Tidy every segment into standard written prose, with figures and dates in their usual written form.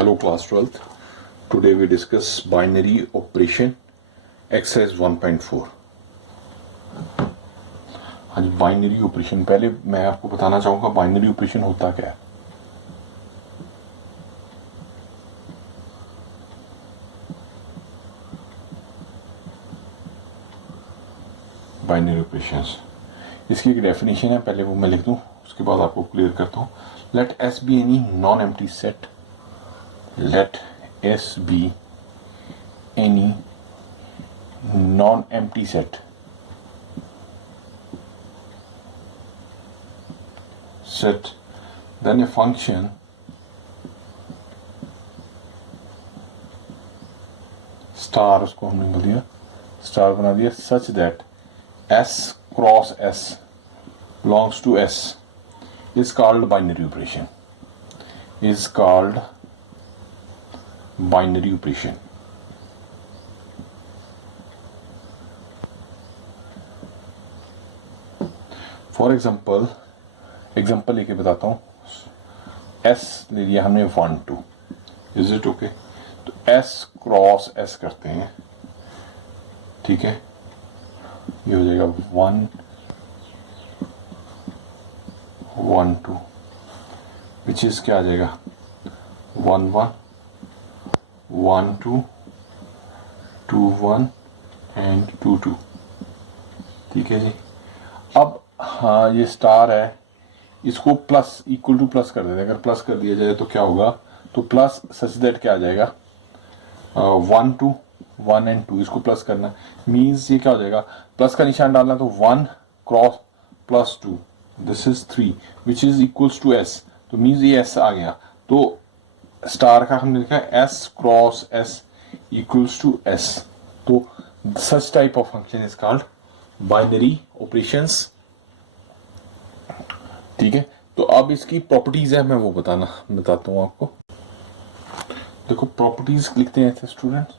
Hello class 12th. Today we discuss binary operation exercise 1.4. हाँ जी, binary operation. पहले मैं आपको बताना चाहूँगा बाइनरी ऑपरेशन होता क्या है। बाइनरी ऑपरेशंस, इसकी एक डेफिनेशन है, पहले वो मैं लिख दूँ, उसके बाद आपको क्लियर करता हूँ। Let S be any non empty set, let S be any non-empty set then a function star, उसको हमने बोल दिया स्टार बना दिया, such that S cross S belongs to S is called binary operation, is called binary operation. For example लेके बताता हूँ। S ले लिया हमने 1 2, इज इट ओके? तो एस क्रॉस एस करते हैं, ठीक है, ये हो जाएगा 1 1 2, विच इज क्या आ जाएगा 1 1 1 2 2 1 एंड 2 2, ठीक है जी। अब हाँ, ये स्टार है, इसको प्लस इक्वल टू प्लस कर देते हैं। अगर प्लस कर दिया जाए तो क्या होगा, तो प्लस सच दैट क्या आ जाएगा 1 2 1 एंड 2, इसको प्लस करना मीन्स ये क्या हो जाएगा, प्लस का निशान डालना, तो 1 cross plus 2, this is 3 which is equals to S, तो मीन्स ये एस आ गया। तो स्टार का हमने लिखा है S cross S equals to S, तो such type of function is called binary operations, ठीक है। तो अब इसकी प्रॉपर्टीज है, मैं वो बताता हूं आपको। देखो प्रॉपर्टीज लिखते हैं students.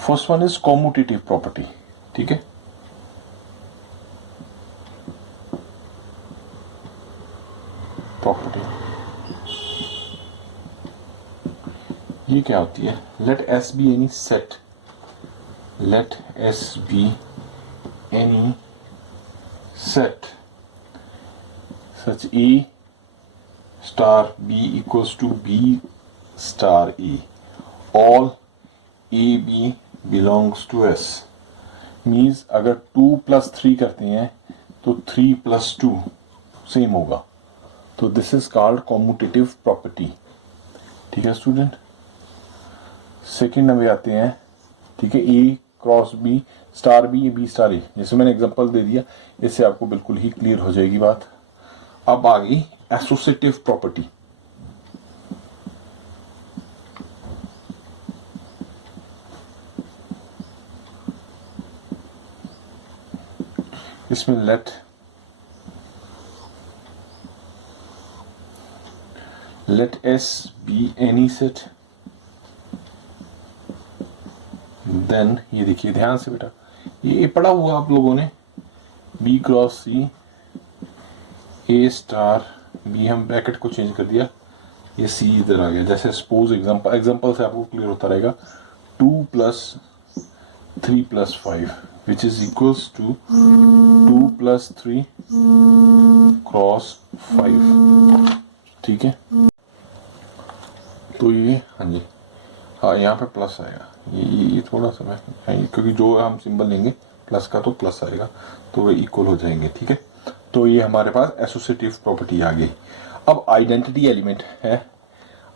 First one is commutative property, ठीक है। प्रॉपर्टी ये क्या होती है, let S be any set, let S be any set such a star B equals to B star a, all a B belongs to S, means अगर 2 + 3 करते हैं तो 3 + 2 सेम होगा, तो this is called commutative property, ठीक है student. Second number आते हैं, ठीक है, A cross B star B star A, जैसे मैंने एग्जांपल दे दिया, इससे आपको बिल्कुल ही क्लियर हो जाएगी बात। अब आ गई एसोसिएटिव प्रॉपर्टी। इसमें let S be any set, then ये देखिए ध्यान से बेटा, ये पढ़ा हुआ आप लोगों ने, B cross C A star B, हम ब्रैकेट को चेंज कर दिया, ये C इधर आ गया। जैसे सपोज एग्जांपल से आपको क्लियर होता रहेगा, 2 + 3 + 5 which is equals to 2 + 3 cross 5, ठीक है। तो ये हाँ जी, हाँ यहाँ पे प्लस आएगा, ये थोड़ा सा मैं, क्योंकि जो हम सिंबल लेंगे प्लस का तो प्लस आएगा, तो वे इक्वल हो जाएंगे, ठीक है। तो ये हमारे पास एसोसिएटिव प्रॉपर्टी आ गई। अब आइडेंटिटी एलिमेंट है,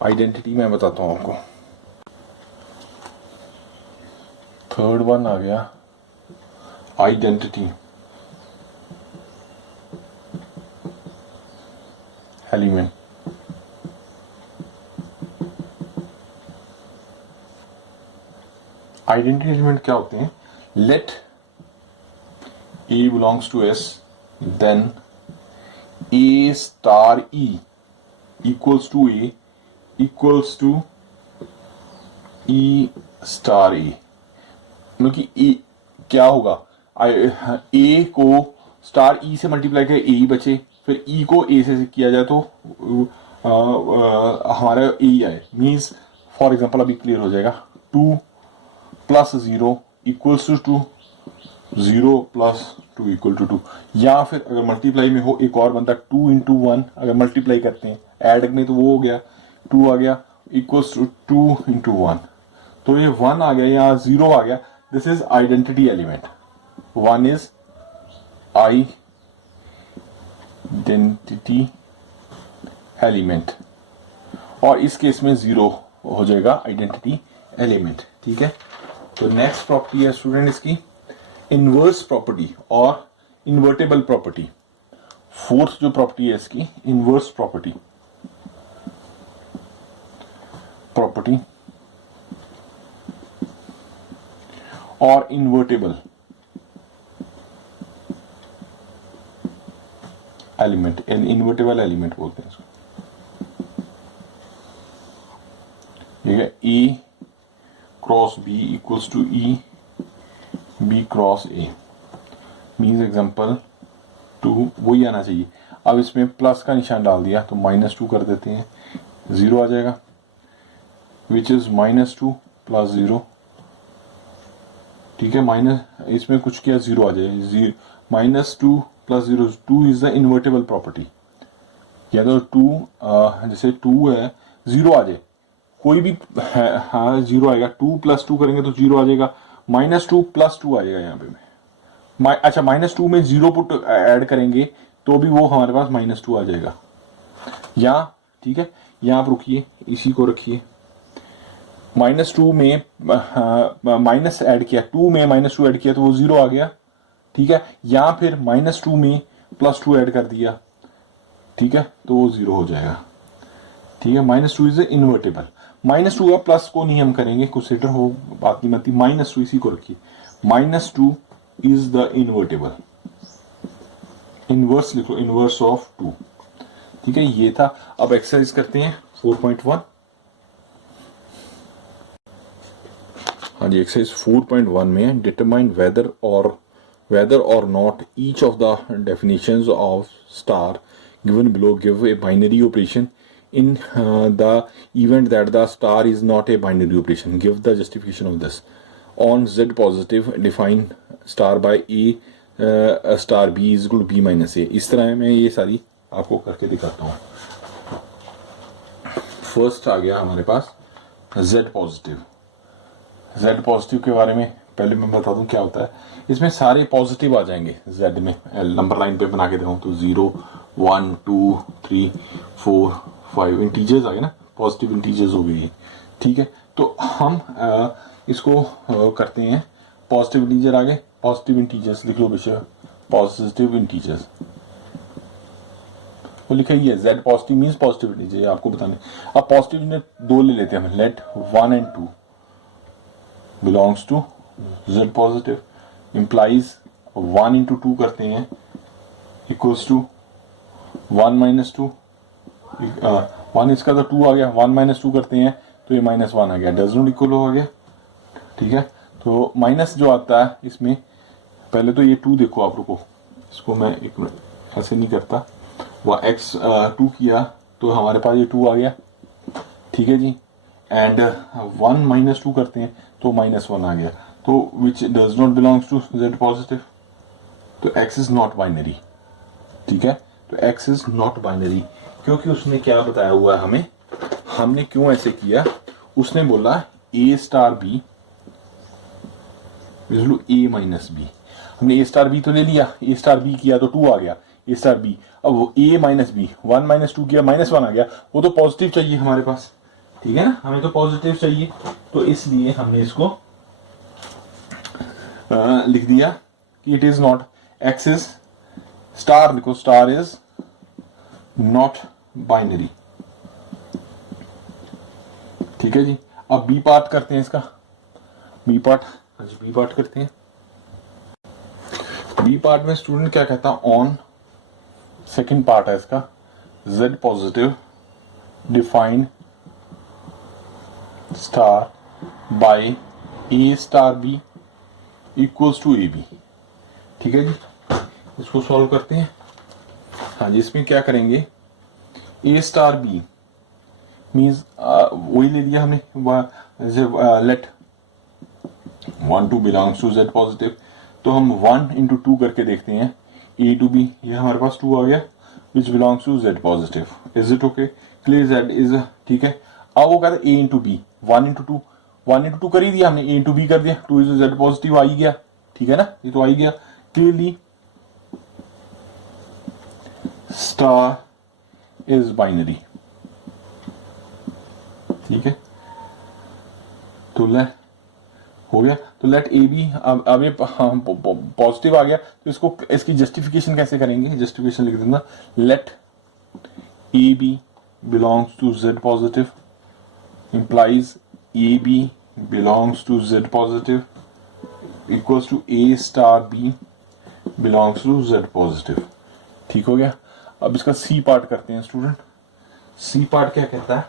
आइडेंटिटी मैं बताता हूँ आपको। थर्ड वन आ गया आइडेंटिटी एलिमेंट। आइडेंटिटी एलिमेंट क्या होते हैं, let A belongs to S, then A star E equals to A equals to E star A, मतलब कि ए क्या होगा, ए को स्टार ई से मल्टीप्लाई करे ए ही बचे, फिर ई को ए से किया जाए तो हमारा ए ही आए, मीन्स फॉर एग्जांपल अभी क्लियर हो जाएगा, 2 plus 0 equals to 2, 0 plus 2 equal to 2, या फिर अगर मल्टीप्लाई में हो एक और बनता 2 इंटू 1, अगर मल्टीप्लाई करते हैं ऐड में तो वो हो गया 2 आ गया इक्वल्स टू 2 इंटू 1, तो ये 1 आ गया या 0 आ गया, this is identity element, 1 is identity element, और इस केस में 0 हो जाएगा आइडेंटिटी एलिमेंट, ठीक है। तो नेक्स्ट प्रॉपर्टी है स्टूडेंट इसकी इनवर्स प्रॉपर्टी और इन्वर्टेबल प्रॉपर्टी, फोर्थ जो प्रॉपर्टी है इसकी इनवर्स प्रॉपर्टी और इन्वर्टेबल एलिमेंट, इन्वर्टेबल एलिमेंट बोलते हैं इसको, ठीक है। A cross B equals to E B cross A, means example 2 वही आना चाहिए, अब इसमें प्लस का निशान डाल दिया तो -2 कर देते हैं, 0 आ जाएगा, विच इज -2 प्लस 0, ठीक है, माइनस इसमें कुछ किया 0 आ जाए, -2 plus 0, 2 is the invertible property, या तो 2 जैसे 2 है 0 आ जाए, कोई भी हाँ 0 आएगा, 2 प्लस 2 करेंगे तो 0 आ जाएगा, -2 प्लस 2 आ जाएगा यहाँ पे अच्छा -2 में 0 पुट ऐड करेंगे तो भी वो हमारे पास -2 आ जाएगा, या ठीक है, यहाँ आप रुकिए इसी को रखिए, -2 में माइनस ऐड किया, 2 में -2 ऐड किया तो वो 0 आ गया, ठीक है, या फिर -2 में +2 ऐड कर दिया, ठीक है, तो वो 0 हो जाएगा, ठीक है। -2 इज इन्वर्टेबल, -2 का प्लस को नहीं हम करेंगे, कंसीडर हो बात नहीं बनती, -2 इसी को रखिए, -2 इज द इन्वर्टेबल, इनवर्स लिखो, इनवर्स ऑफ 2, ठीक है, ये था। अब एक्सरसाइज करते हैं 4.1, हाँ जी, एक्सरसाइज 4.1 में डिटरमाइन वेदर और not each of the definitions of star given below give a binary operation in the event that the star is not a binary operation. Give the justification of this. On Z positive, define star by a star B is equal to B minus A. इस तरह मैं ये सारी आपको करके दिखाता हूँ। First आ गया हमारे पास Z पॉजिटिव। Z पॉजिटिव के बारे में पहले मैं बता दूं क्या होता है। इसमें सारे पॉजिटिव आ जाएंगे Z में, नंबर लाइन पे बना के दिखाऊँ तो 0 1 2 3 4 5 इंटीजर्स आ गए ना, पॉजिटिव इंटीजर्स हो गई, ठीक है। तो हम इसको करते हैं, पॉजिटिव इंटीजर आ गए, पॉजिटिव इंटीजर्स लिख लो बेशक, पॉजिटिव इंटीजर्स वो लिखा ही है, Z positive means positive integer, आपको बताने। अब पॉजिटिव ने 2 ले लेते हैं हम, let 1 and 2 belongs to Z positive, implies 1 into 2 करते हैं इक्वल्स टू 1 minus 2, 1 इसका तो 2 आ गया, 1 minus 2 करते हैं तो ये -1 आ गया, डज नॉट इक्वल हो गया, ठीक है। तो माइनस जो आता है इसमें, पहले तो ये 2 देखो आप, रुको इसको मैं एक मिनट ऐसे नहीं करता, वह x 2 किया तो हमारे पास ये 2 आ गया, ठीक है जी, एंड 1 minus 2 करते हैं तो -1 आ गया, तो which does not belongs to Z positive, तो x इज नॉट बाइनरी, ठीक है। तो x इज नॉट बाइनरी क्योंकि उसने क्या बताया हुआ है हमें, हमने क्यों ऐसे किया, उसने बोला A star B A minus B, हमने A स्टार B तो ले लिया, A स्टार B किया तो 2 आ गया, A स्टार B, अब वो A माइनस B 1 minus 2 किया -1 आ गया, वो तो पॉजिटिव चाहिए हमारे पास, ठीक है ना, हमें तो पॉजिटिव चाहिए, तो इसलिए हमने इसको लिख दिया कि it is not, x is star, लिखो स्टार इज नॉट बाइनरी, ठीक है जी। अब बी पार्ट करते हैं इसका, बी पार्ट, हाँ जी बी पार्ट करते हैं। बी पार्ट में स्टूडेंट क्या कहता है, ऑन सेकंड पार्ट है इसका, Z positive define star by a star B equals to A b. ठीक है जी, इसको सॉल्व करते हैं। हाँ जी, इसमें क्या करेंगे, ए स्टार बी मीन्स वही ले लिया हमने, let 1 2 belongs to z positive, तो हम 1 इंटू 2 करके देखते हैं, ए टू बी, ये हमारे पास 2 आ गया, which belongs to z positive. Is it okay, clear, z is, ठीक है। अब वो कहता है a into b, 1 into 2, 1 into 2 कर ही दिया हमने, ए इंटू बी कर दिया, 2 इज z पॉजिटिव आ ही गया, ठीक है ना, ये तो आ ही गया क्लियरली। स्टार इज बाइनरी, ठीक है, तो ले हो गया, तो लेट ए बी, अब ये पॉजिटिव आ गया, तो इसको, इसकी जस्टिफिकेशन कैसे करेंगे, जस्टिफिकेशन लिख देना, let A B belongs to z positive implies a B belongs to z positive equals to A star B belongs to z positive. ठीक हो गया। अब इसका सी पार्ट करते हैं स्टूडेंट। सी पार्ट क्या कहता है,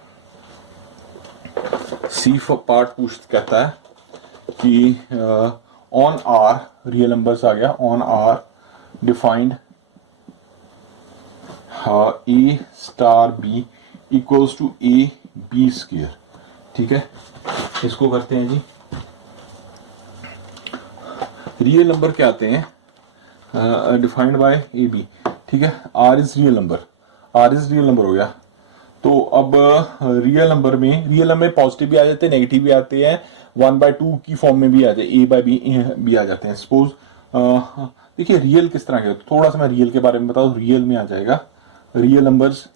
सी पार्ट कहता है कि ऑन आर, रियल नंबर्स आ गया, on R defined a star B equals to A b square. ठीक है, इसको करते हैं जी। रियल नंबर क्या आते हैं, डिफाइंड बाय ए बी, ठीक है, R is real number, R is real number हो गया। तो अब रियल नंबर में पॉजिटिव भी आ जाते हैं, नेगेटिव भी आते हैं, 1/2 की फॉर्म में भी आ जाते हैं, a बाई बी भी आ जाते हैं। सपोज देखिए रियल किस तरह के, थोड़ा सा मैं रियल के बारे में बताऊं। रियल में आ जाएगा रियल नंबर्स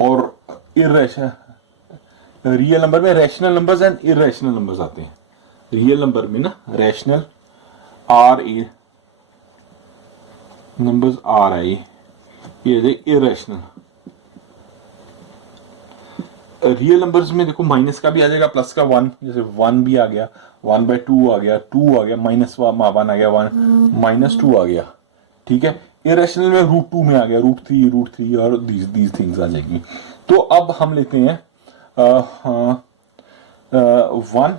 और इरेशनल, रियल नंबर में rational numbers and irrational numbers आते हैं। रियल नंबर में ना rational are a numbers are I, ये इरेशनल। रियल नंबर्स में देखो माइनस का भी आ जाएगा, प्लस का 1, जैसे 1 भी आ गया, 1/2 आ गया, 2 आ गया, -1 आ गया, 1 -2 आ गया। ठीक है, इरेशनल में √2 में आ गया, √3 और दीज थिंग्स आ जाएगी। तो अब हम लेते हैं 1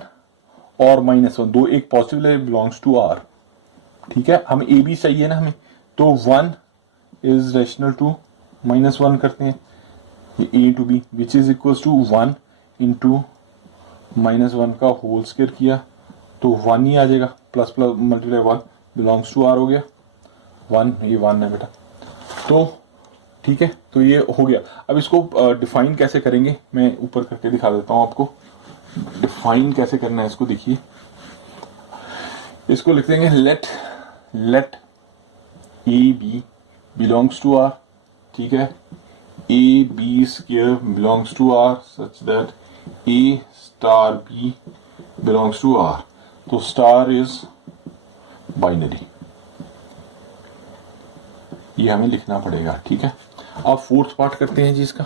और -1, दो, एक पॉजिटिव बिलोंग्स टू आर। ठीक है, हमें ए बी चाहिए ना हमें, तो 1 इज रेशनल टू -1 करते हैं, A to B which is equal to 1 into -1 का होल स्क्वायर किया तो 1 ही आ जाएगा, plus plus multiply 1 belongs to R हो गया, 1, ये 1 है बेटा। तो ठीक है, तो ये हो गया। अब इसको डिफाइन कैसे करेंगे, मैं ऊपर करके दिखा देता हूं आपको। डिफाइन कैसे करना है इसको देखिए, इसको लिख देंगे let A B belongs to R. ठीक है, a b square belongs to R such that a star B belongs to R. तो स्टार इज बाइनरी, ये हमें लिखना पड़ेगा। ठीक है, अब फोर्थ पार्ट करते हैं जी इसका।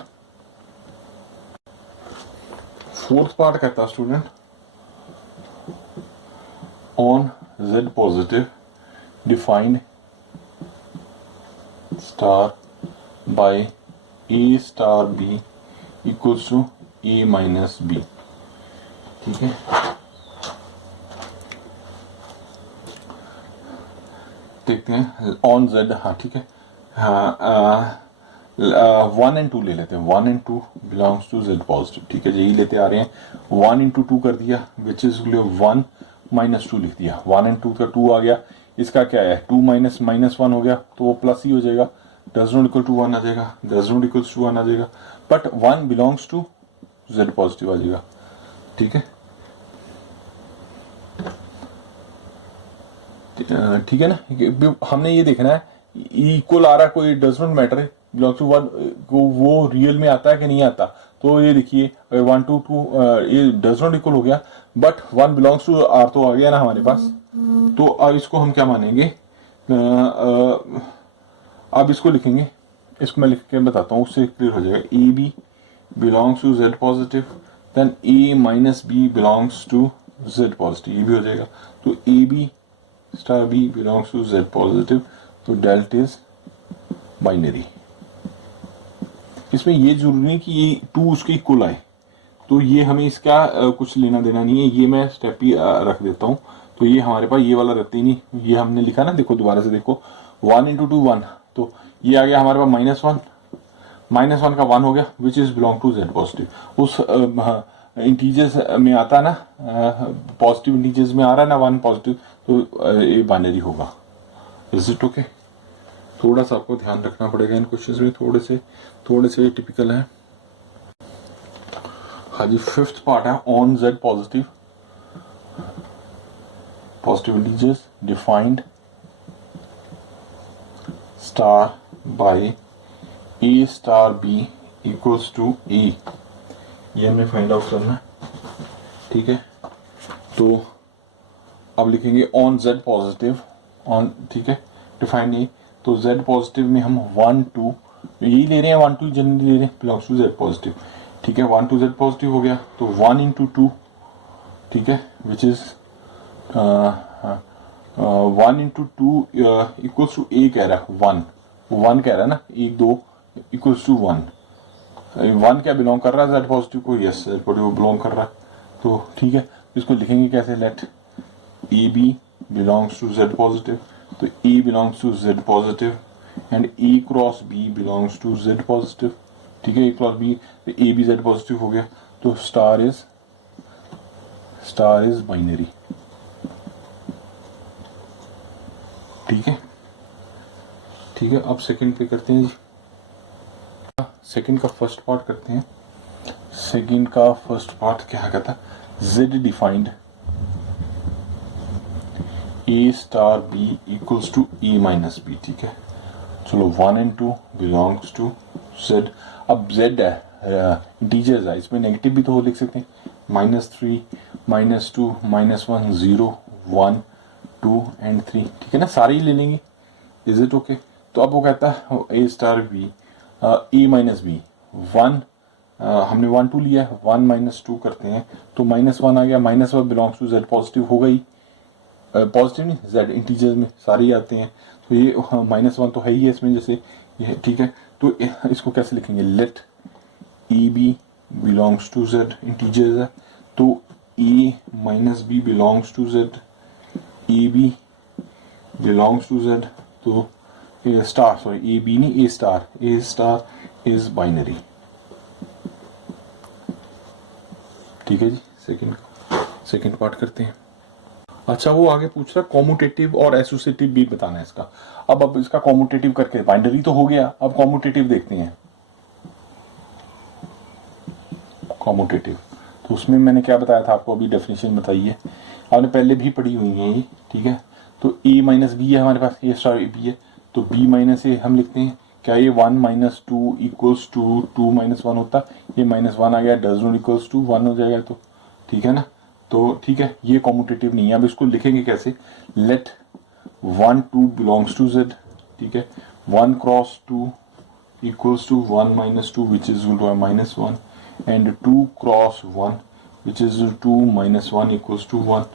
फोर्थ पार्ट कहता है student on z positive defined star by a star B equals to a minus b. ठीक है, देखते हैं ऑन z। हाँ ठीक है, हाँ 1 and 2 ले लेते हैं, 1 and 2 belongs to z positive. ठीक है, यही लेते आ रहे हैं। 1 इंटू 2 कर दिया विच इज 1 -2 लिख दिया, 1 and 2 का 2 आ गया, इसका क्या है 2 -1 हो गया, तो वो प्लस ही हो जाएगा, डज नॉट इक्वल टू 1 आ जाएगा, डज नॉट इक्वल टू 1 आ जाएगा, but 1 belongs to z positive आ जाएगा। ठीक है, ठीक है ना, हमने ये देखना है इक्वल आ रहा है, कोई डज नॉट मैटर है, बिलोंग्स टू 1 को वो रियल में आता है कि नहीं आता। तो ये देखिए अगर 1 to 2 ये डज नॉट इक्वल हो गया, बट 1 बिलोंग्स टू आर तो आ गया ना हमारे पास। तो अब इसको हम क्या मानेंगे, अब इसको लिखेंगे, इसको मैं लिख के बताता हूँ, उससे क्लियर हो जाएगा। A B belongs to z positive, then a minus b belongs to z positive, ये भी हो जाएगा। तो ए b star B belongs to z positive, तो डेल्ट इज बाइनरी। इसमें ये जरूरी नहीं कि ये 2 उसके इक्वल आए, तो ये हमें इसका कुछ लेना देना नहीं है, ये मैं स्टेप ही रख देता हूँ। तो ये हमारे पास ये वाला रहता ही नहीं, ये हमने लिखा ना, देखो दोबारा से देखो 1 इंटू 2 1, तो ये आ गया हमारे पास -1 का 1 हो गया which is belong to z positive. उस इंटीजर्स में आता ना, पॉजिटिव इंटीजर्स में आ रहा है ना 1 पॉजिटिव, तो ये बाइनरी होगा। Is it okay? थोड़ा सा आपको ध्यान रखना पड़ेगा इन क्वेश्चंस में, थोड़े से टिपिकल है। हाँ जी, 5th पार्ट है on z positive integers defined star by a star b equals to a, ये हमें फाइंड आउट करना है, ठीक है। तो अब लिखेंगे ऑन z पॉजिटिव, ऑन, ठीक है, डिफाइन ए, तो z पॉजिटिव में हम 1 2 यही ले रहे हैं, 1 2 जनरली ले रहे हैं, बिलोंग्स टू z पॉजिटिव, ठीक है। 1 2 z पॉजिटिव हो गया, तो 1 इंटू 2, ठीक है, which is 1 into 2 equals to A कह रहा है, 1 कह रहा है ना, 1 2 इक्वल्स टू 1 क्या बिलोंग कर रहा है z पॉजिटिव को? यस, z पॉजिटिव बिलोंग कर रहा है, तो ठीक है। इसको लिखेंगे कैसे? Let A B belongs to z positive, तो A belongs to z positive and A cross B belongs to z positive, ठीक है। ए क्रॉस बी, तो ए बी z पॉजिटिव हो गया, तो स्टार इज बाइनरी, ठीक है, ठीक है। अब सेकंड पे करते हैं जी, सेकंड का फर्स्ट पार्ट करते हैं। सेकंड का फर्स्ट पार्ट क्या कहता है? z defined a star b equals to a minus b, ठीक है। चलो 1 and 2 बिलोंग्स टू z। अब z है इंटीजर्स है, इसमें नेगेटिव भी तो हो लिख सकते हैं, -3 -2 -1 0 1 2 and 3, ठीक है ना, सारे ही ले लेंगे। Is it okay? तो अब वो कहता है a star b a minus b, 1 हमने 1 2 लिया है, 1 - 2 करते हैं, तो -1 आ गया, -1 बिलोंग्स टू z पॉजिटिव हो गई, पॉजिटिव नहीं, z इंटीजर्स में सारे ही आते हैं, तो ये -1 तो है ही है इसमें, जैसे ये, ठीक है। तो इसको कैसे लिखेंगे? Let A B belongs to z, integers है, तो a minus b belongs to z, a B belongs to z, तो स्टार, सॉरी ए बी नहीं, ए स्टार इज बाइनरी, ठीक है जी। सेकंड पार्ट करते हैं। अच्छा, वो आगे पूछ रहा है कॉम्यूटेटिव और एसोसिएटिव भी बताना है इसका। अब इसका कॉम्यूटेटिव करके, बाइनरी तो हो गया, अब कॉम्यूटेटिव देखते हैं। कॉम्यूटेटिव, तो उसमें मैंने क्या बताया था आपको, अभी डेफिनेशन बताई है, आपने पहले भी पढ़ी हुई है ये, ठीक है। तो a माइनस बी है हमारे पास, ये स्टार बी है, तो b माइनस ए हम लिखते हैं, क्या ये 1 - 2 इक्वल्स टू 2 - 1 होता, ये -1 आ गया, डज नॉट इक्वल्स टू 1 हो जाएगा, तो ठीक है ना। तो ठीक है, ये कॉम्यूटेटिव नहीं है। अब इसको लिखेंगे कैसे? लेट 1 2 बिलोंग्स टू z, ठीक है, 1 cross 2 equals to 1 - 2 which is -1 and 2 cross 1 which is 2 - 1 equals to 1।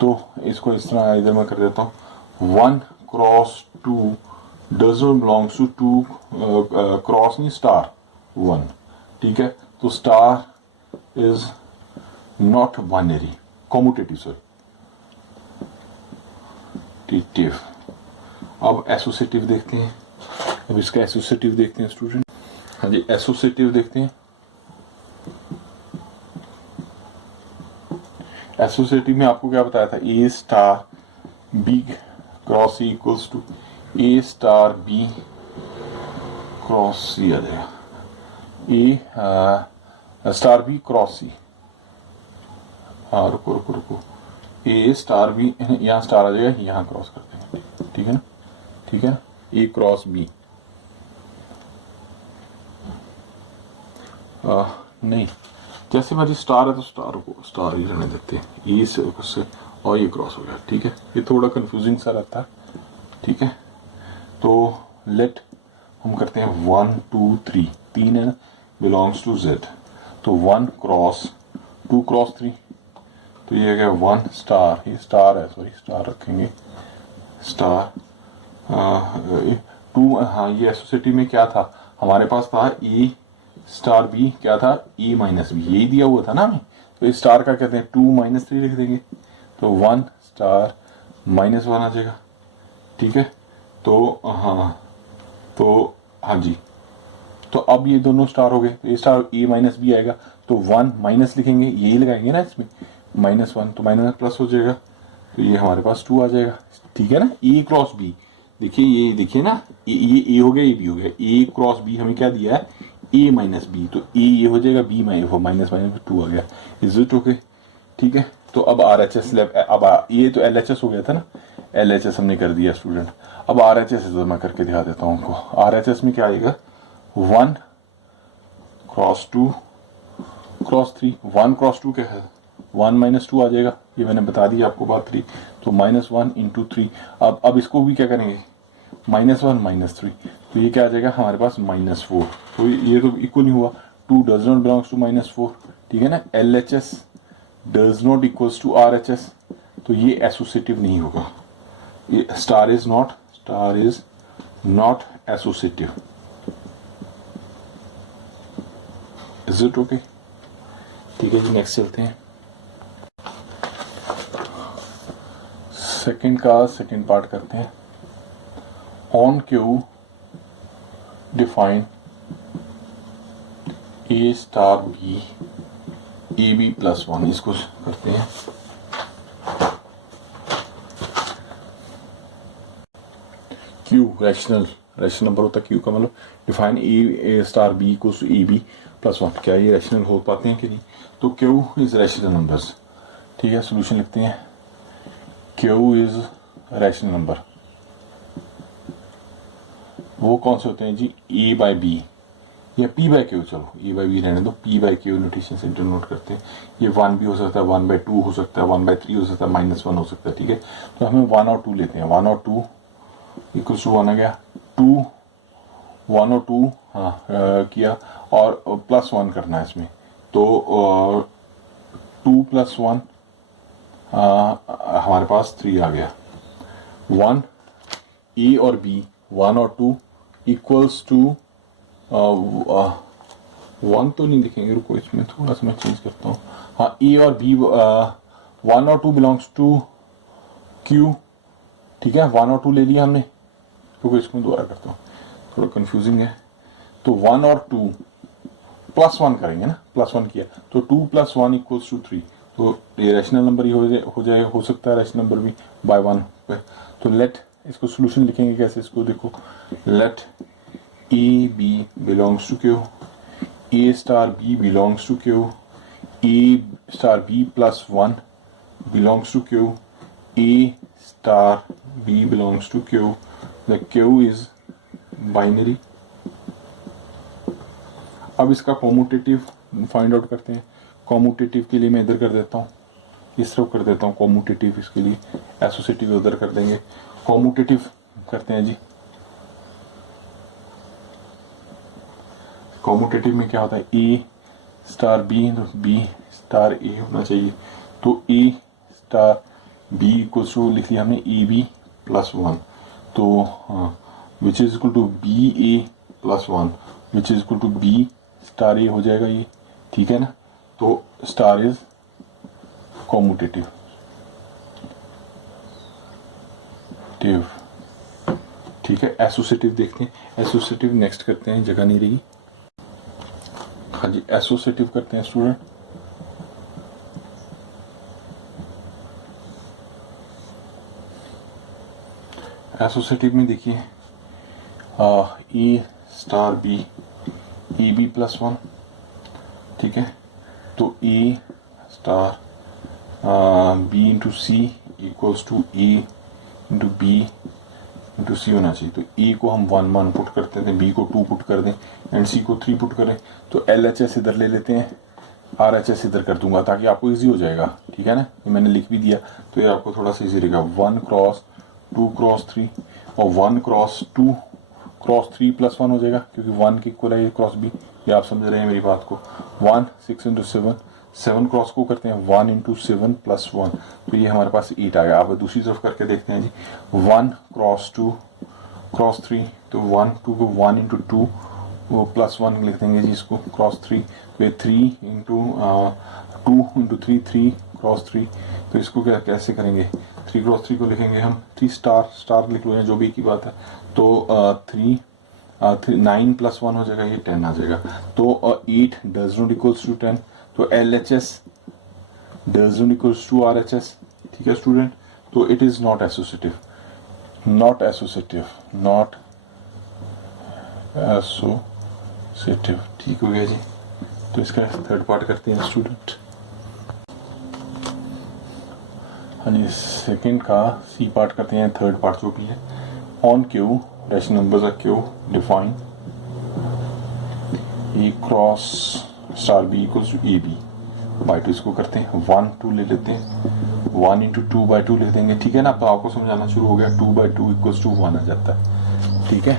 तो इसको इस तरह इधर मैं कर देता हूँ, 1 cross 2 does not belongs to 2 cross नहीं, स्टार 1, ठीक है। तो star is not binary, commutative sir, टिव। अब एसोसिएटिव देखते हैं, अब इसका एसोसिएटिव देखते हैं स्टूडेंट। हाँ जी, एसोसिएटिव देखते हैं। एसोसिएटिव में आपको क्या बताया था? A star B cross C equals to A star B cross C आ जाएगा, A star B cross C, हाँ रुको, ए स्टार बी, यहाँ स्टार आ जाएगा, यहाँ क्रॉस करते हैं, ठीक है ना, ठीक है, ए क्रॉस बी, नहीं, जैसे भाई स्टार है तो स्टार को स्टार ही रहने देते हैं, ये से उससे और ये क्रॉस हो गया, ठीक है। ये थोड़ा कंफ्यूजिंग सा रहता है, ठीक है। तो लेट हम करते हैं 1 2 3, 3 है, बिलोंग्स टू z, तो 1 क्रॉस 2 क्रॉस 3, तो ये क्या 1 स्टार, ये स्टार है, सॉरी स्टार रखेंगे, स्टार 2, हाँ ये एसोसिएटिव में क्या था हमारे पास था, ए स्टार बी क्या था, ए माइनस बी, यही दिया हुआ था ना हमें, तो इस स्टार का कहते हैं 2 माइनस 3 लिख देंगे, तो 1 स्टार माइनस 1 आ जाएगा। ठीक है, तो हाँ जी, तो अब ये दोनों स्टार हो गए, तो ये स्टार ए माइनस बी आएगा, तो 1 माइनस लिखेंगे, यही लगाएंगे ना इसमें, -1 तो माइनस प्लस हो जाएगा, तो ये हमारे पास 2 आ जाएगा। ठीक है ना, ए क्रॉस बी, देखिए ये देखिए ना, ये ए हो गया, ये बी हो गया, ए क्रॉस बी हमें क्या दिया है, ए माइनस बी, तो ए ये हो जाएगा, बी माइनस 2 आ गया। Is it okay? ठीक है, तो अब आर एच एस अब ये तो एल एच एस हो गया था ना, एल एच एस हमने कर दिया स्टूडेंट, अब आर एच एस मैं करके दिखा देता हूँ उनको। आर एच एस में क्या आएगा, 1 क्रॉस 2 क्रॉस 3, 1 क्रॉस 2 क्या है, 1 माइनस 2 आ जाएगा, ये मैंने बता दिया आपको बात 3, तो -1 इंटू 3। अब इसको भी क्या करेंगे, -1 -3, तो ये क्या आ जाएगा हमारे पास -4, तो ये तो इक्वल नहीं हुआ, 2 डज नॉट बिलोंग्स टू -4, ठीक है ना, L H S does not equals to R H S, तो ये एसोसिएटिव नहीं होगा, ये star is not associative. Is it okay? ठीक है जी, नेक्स्ट चलते हैं। सेकंड पार्ट करते हैं। On Q define a star B A b plus 1, इसको करते हैं। क्यू रैशनल नंबर होता है, क्यू का मतलब define a star B equals to A b plus 1, क्या ये रैशनल हो पाते हैं कि नहीं, तो क्यू इज रैशनल नंबर्स। ठीक है, सोल्यूशन लिखते हैं, क्यू इज रैशनल नंबर, वो कौन से होते हैं जी, ए बाय बी या पी बाय क्यू, चलो ए बाय बी रहने दो, पी बाय क्यू नोटेशन से डिनोट करते हैं। ये 1 भी हो सकता है, 1/2 हो सकता है, 1/3 हो सकता है, -1 हो सकता है। ठीक है, तो हमें 1 और 2 लेते हैं, 1 और 2 इक्वल्स टू 1 आ गया, 1 और 2 किया, और +1 करना है इसमें, तो 2 + 1 हमारे पास 3 आ गया। 1 ए और बी 1 और 2 इक्वल्स टू 1 तो नहीं लिखेंगे, रुको इसमें थोड़ा सा मैं चेंज करता हूँ। हाँ, ए और बी 1 और 2 बिलोंग्स टू क्यू। ठीक है, 1 और 2 ले लिया हमने, रुको इसमें दोबारा करता हूँ, थोड़ा कंफ्यूजिंग है। तो 1 और 2 +1 करेंगे ना, +1 किया तो 2 + 1 इक्वल्स टू 3, तो ये रैशनल नंबर ही हो सकता है, रैशनल नंबर भी बाय 1 पे। तो लेट, इसको सोल्यूशन लिखेंगे कैसे, इसको देखो, let A B belongs to Q, a star B belongs to Q, a star b + 1 belongs to Q, a star B belongs to Q, the Q is binary. अब इसका commutative find out करते हैं। Commutative के लिए मैं इधर कर देता हूँ, इस तरफ कर देता हूँ कॉम्यूटेटिव, इसके लिए एसोसिएटिव उधर कर देंगे। कॉम्यूटेटिव करते हैं जी, कॉम्यूटेटिव में क्या होता है, ए स्टार बी, तो बी स्टार ए होना चाहिए, तो A star B equals to लिख लिया हमने ए बी + 1, तो which is equal to B A + 1 which is equal to B star A हो जाएगा ये। ठीक है ना, तो स्टार इज कॉम्यूटेटिव। ठीक है, एसोसिएटिव देखते हैं, एसोसिएटिव नेक्स्ट करते हैं, जगह नहीं रही। हाँ जी, एसोसिएटिव करते हैं स्टूडेंट। एसोसिएटिव में देखिए, A star B A B + 1, ठीक है, तो A star B into C equals to A into B into C होना चाहिए। तो ए को हम 1 पुट करते थे, बी को 2 पुट कर दें एंड सी को 3 पुट करें, तो एल एच एस इधर ले लेते हैं, आर एच एस इधर कर दूंगा ताकि आपको इजी हो जाएगा। ठीक है ना, ये मैंने लिख भी दिया, तो ये आपको थोड़ा सा इजी रहेगा। 1 क्रॉस 2 क्रॉस 3 और 1 क्रॉस 2 क्रॉस 3 + 1 हो जाएगा, क्योंकि 1 की इक्वल है ये क्रॉस बी, ये आप समझ रहे हैं मेरी बात को। 1 6 इंटू 7 क्रॉस को करते हैं 1 इंटू 7 + 1, तो ये हमारे पास 8 आ गया। आप दूसरी तरफ करके देखते हैं जी, 1 क्रॉस 2 क्रॉस 3, तो 1 2 को 1 इंटू 2 वो +1 लिख देंगे जी इसको, क्रॉस 3, तो ये 3 इंटू 2 इंटू 3, 3 क्रॉस 3, तो इसको क्या कैसे करेंगे, 3 क्रॉस 3 को लिखेंगे हम 3 स्टार लिख लो या जो भी की बात है, तो 9 + 1 हो जाएगा, ये 10 आ जाएगा, तो 8 डज नॉट इक्वल्स टू 10, तो LHS does not equals to RHS, ठीक है स्टूडेंट, तो it is not associative, not associative, not associative, ठीक हो गया जी। तो इसका थर्ड पार्ट करते हैं स्टूडेंट। हाँ जी, सेकेंड का सी पार्ट करते हैं, थर्ड पार्ट जो भी है। On Q rational numbers R Q define a cross star B equals to AB by 2, इसको करते हैं 1 2 ले लेते हैं, 1 इंटू 2/2 लिख देंगे, ठीक है ना। अब आपको समझाना शुरू हो गया, 2/2 इक्वल्स टू 1 आ जाता है, ठीक है।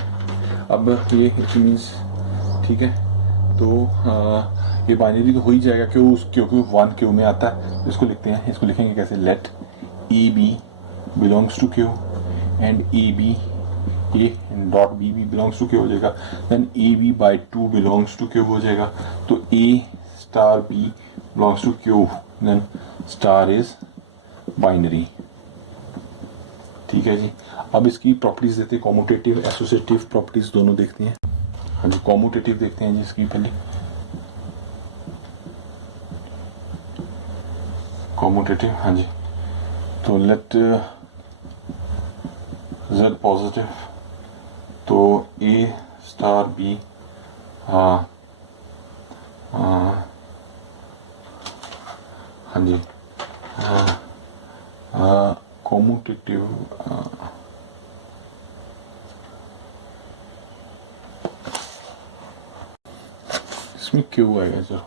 अब ये इट मीन्स, ठीक है, तो ये बाइनरी तो हो ही जाएगा, क्योंकि 1 क्यू में आता है, इसको लिखते हैं, इसको लिखेंगे कैसे, let AB belongs to Q and AB A dot B भी बिलोंग्स टू क्यू हो जाएगा, then AB/2 belongs to Q हो जाएगा, तो A star B belongs to Q, then star is binary, ठीक है जी। अब इसकी प्रॉपर्टीज देते हैं, कॉम्यूटेटिव एसोसिएटिव प्रॉपर्टीज दोनों देखते हैं। हाँ जी, कॉम्यूटेटिव देखते हैं जी इसकी पहले, कॉम्यूटेटिव, हाँ जी, तो लेट Z पॉजिटिव, तो A स्टार B हाँ जी, कॉम्यूटेटिव इसमें क्यू आएगा, जो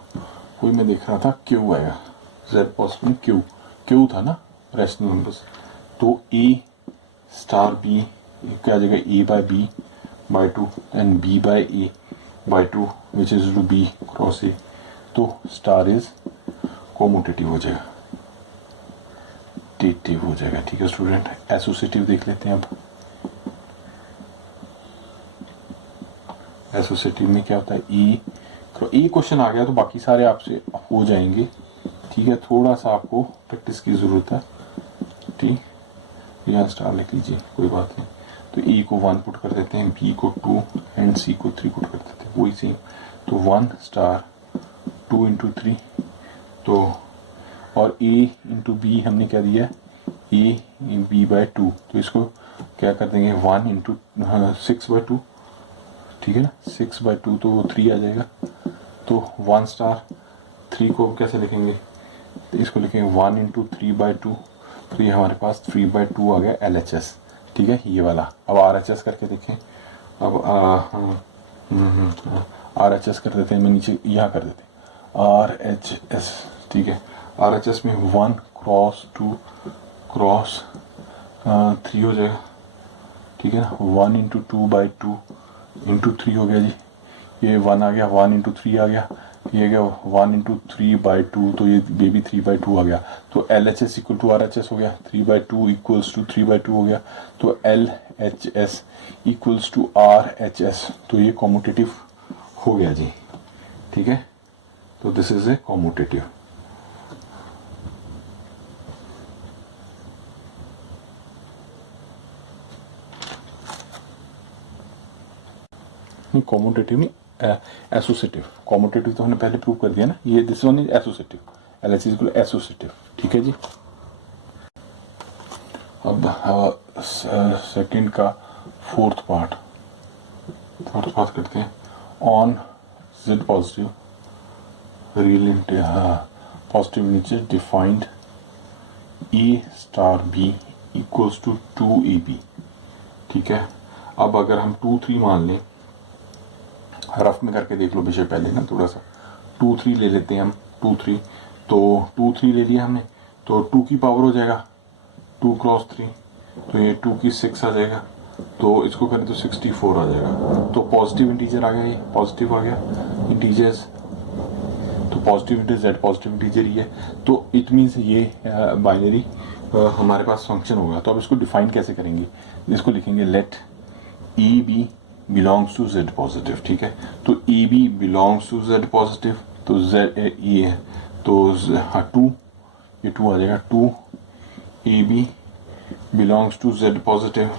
कोई मैं देख रहा था क्यू आएगा, Z पॉजिटिव में क्यू था ना रैशनल नंबर्स, तो A स्टार B क्या आ जाएगा, A/B/2 and B/A/2 which is to B cross A, तो स्टार इज कॉम्यूटेटिव हो जाएगा, टेटिव हो जाएगा, ठीक है स्टूडेंट। एसोसिएटिव देख लेते हैं अब। एसोसिएटिव में क्या होता है, ए क्वेश्चन आ गया तो बाकी सारे आपसे हो जाएंगे, ठीक है, थोड़ा सा आपको प्रैक्टिस की जरूरत है, ठीक, यहाँ स्टार लिख लीजिए, कोई बात नहीं, तो ए को 1 पुट कर देते हैं, बी को 2 एंड सी को 3 पुट कर देते हैं, वही सेम, तो 1 स्टार 2 इंटू 3, तो और a इंटू बी हमने क्या दिया, a B/2, तो इसको क्या कर देंगे 1 इंटू 6/2, ठीक है ना, 6/2 तो 3 आ जाएगा, तो 1 स्टार 3 को कैसे लिखेंगे, तो इसको लिखेंगे 1 इंटू 3/2, तो ये हमारे पास 3/2 आ गया LHS, ठीक है, ये वाला। अब RHS करके देखें, अब RHS कर देते हैं, मैं नीचे यहाँ कर देते हैं RHS, ठीक है, RHS में 1 क्रॉस 2 क्रॉस 3 हो जाएगा, ठीक है ना, 1 इंटू 2/2 इंटू 3 हो गया जी, ये 1 आ गया, 1 इंटू 3 आ गया, ये गया 1 इंटू 3/2, तो ये भी 3/2 आ गया, तो LHS इक्वल टू RHS हो गया, 3/2 इक्वल्स टू 3/2 हो गया, तो LHS इक्वल्स टू RHS, तो ये कॉम्यूटेटिव हो गया जी, ठीक है, तो this is a commutative. Commutative नहीं, एसोसिएटिव, कॉम्यूटेटिव तो हमने पहले प्रूव कर दिया ना, ये this one is associative, LHS equal associative, ठीक है जी। अब सेकंड का फोर्थ पार्ट करते हैं, on Z positive real positive नीचे defined A star B equals to 2AB, ठीक है। अब अगर हम 2 3 मान लें, रफ में करके देख लो विषय पहले ना, थोड़ा सा 2 3 ले लेते हैं हम, 2 3, तो 2 3 ले लिया हमने, तो 2 की पावर हो जाएगा 2 क्रॉस 3, तो ये 2 की 6 आ जाएगा, तो इसको करें तो 64 आ जाएगा, तो पॉजिटिव इंटीजर आ गया, ये पॉजिटिव आ गया इंटीजर्स, तो positive integer Z positive integer ही है, तो इट मीन्स ये बाइनरी हमारे पास फंक्शन होगा। तो अब इसको डिफाइन कैसे करेंगे, इसको लिखेंगे let AB belongs to z positive, ठीक है। तो A B belongs to z positive, तो z ए है तो 2, ये 2 आ जाएगा। 2 A B belongs to z positive,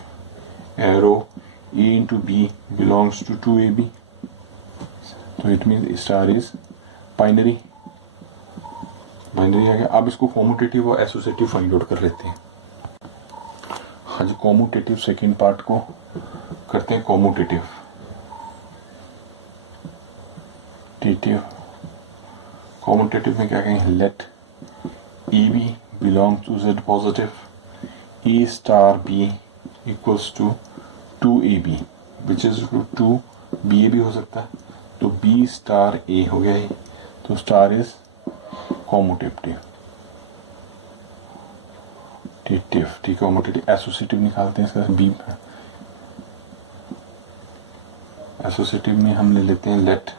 arrow a into B belongs to 2ab, तो it mean star is binary. Binary आ गया। अब इसको कॉम्यूटेटिव और एसोसिएटिव फाइंड आउट कर लेते हैं। हाँ जी, कॉम्यूटेटिव सेकेंड पार्ट को करते हैं कॉम्यूटेटिव। कॉम्यूटेटिव में क्या कहेंगे, let A b belong to z positive, a star B equals to 2ab, which is 2ba भी हो सकता है, तो b स्टार a हो गया ये, तो स्टार इज कॉम्यूटेटिव। ठीक है, कॉम्यूटेटिव। एसोसिएटिव निकालते हैं इसका, बी एसोसिएटिव में हम ले लेते हैं let